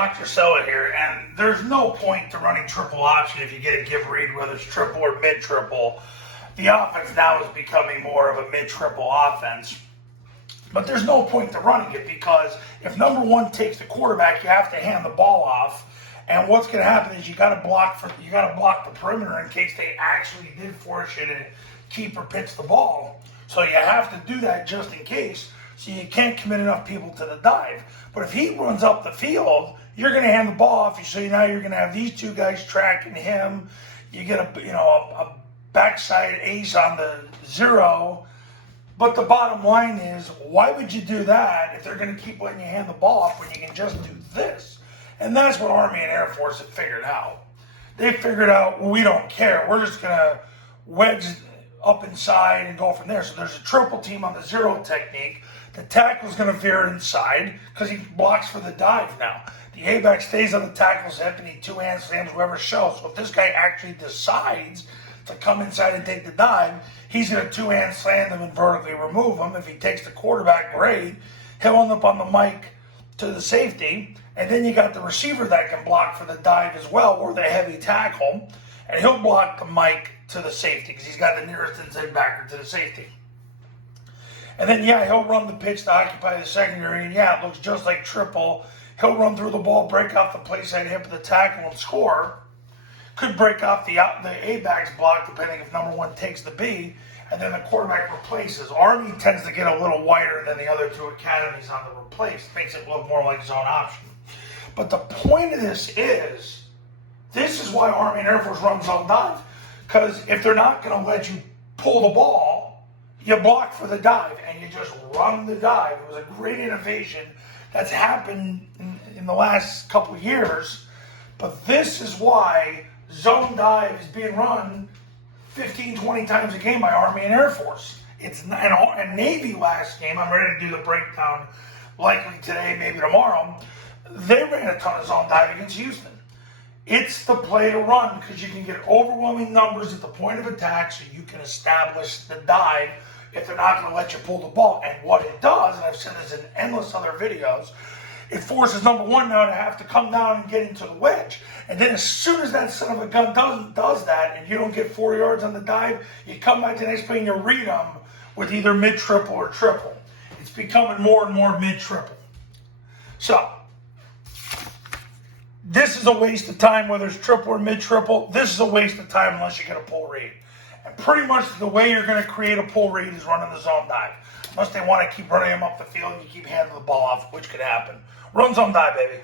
Dr. Sella here, and there's no point to running triple option if you get a give read, whether it's triple or mid triple. The offense now is becoming more of a mid triple offense. But there's no point to running it because if number one takes the quarterback, you have to hand the ball off. And what's going to happen is you got to block the perimeter in case they actually did force you to keep or pitch the ball. So you have to do that just in case. So you can't commit enough people to the dive. But if he runs up the field, you're going to hand the ball off. So now you're going to have these two guys tracking him. You get a backside ace on the zero. But the bottom line is, why would you do that if they're going to keep letting you hand the ball off when you can just do this? And that's what Army and Air Force have figured out. They figured out, well, we don't care. We're just going to wedge up inside and go from there. So there's a triple team on the zero technique. The tackle's going to veer inside because he blocks for the dive now. The A-back stays on the tackle's hip and he two-hand slams whoever shows. So if this guy actually decides to come inside and take the dive, he's going to two-hand slam them and vertically remove them. If he takes the quarterback, great. He'll end up on the mic to the safety. And then you got the receiver that can block for the dive as well, or the heavy tackle. And he'll block the mic to the safety because he's got the nearest inside backer to the safety. And then, he'll run the pitch to occupy the secondary. And, it looks just like triple. He'll run through the ball, break off the play side hip of the tackle, and score. Could break off the A-back's block, depending if number one takes the B. And then the quarterback replaces. Army tends to get a little wider than the other two academies on the replace. Makes it look more like zone option. But the point of this is why Army and Air Force run zone dive. Because if they're not going to let you pull the ball, you block for the dive and you just run the dive. It was a great innovation that's happened in the last couple of years. But this is why zone dive is being run 15, 20 times a game by Army and Air Force. It's not, and Navy last game, I'm ready to do the breakdown likely today, maybe tomorrow. They ran a ton of zone dive against Houston. It's the play to run because you can get overwhelming numbers at the point of attack so you can establish the dive if they're not going to let you pull the ball. And what it does, and I've said this in endless other videos, it forces number one now to have to come down and get into the wedge. And then as soon as that son of a gun does that and you don't get 4 yards on the dive, you come back to the next play and you read them with either mid-triple or triple. It's becoming more and more mid-triple. So, this is a waste of time, whether it's triple or mid-triple. This is a waste of time unless you get a pull read. And pretty much the way you're going to create a pull read is running the zone dive. Unless they want to keep running them up the field and you keep handing the ball off, which could happen. Run zone dive, baby.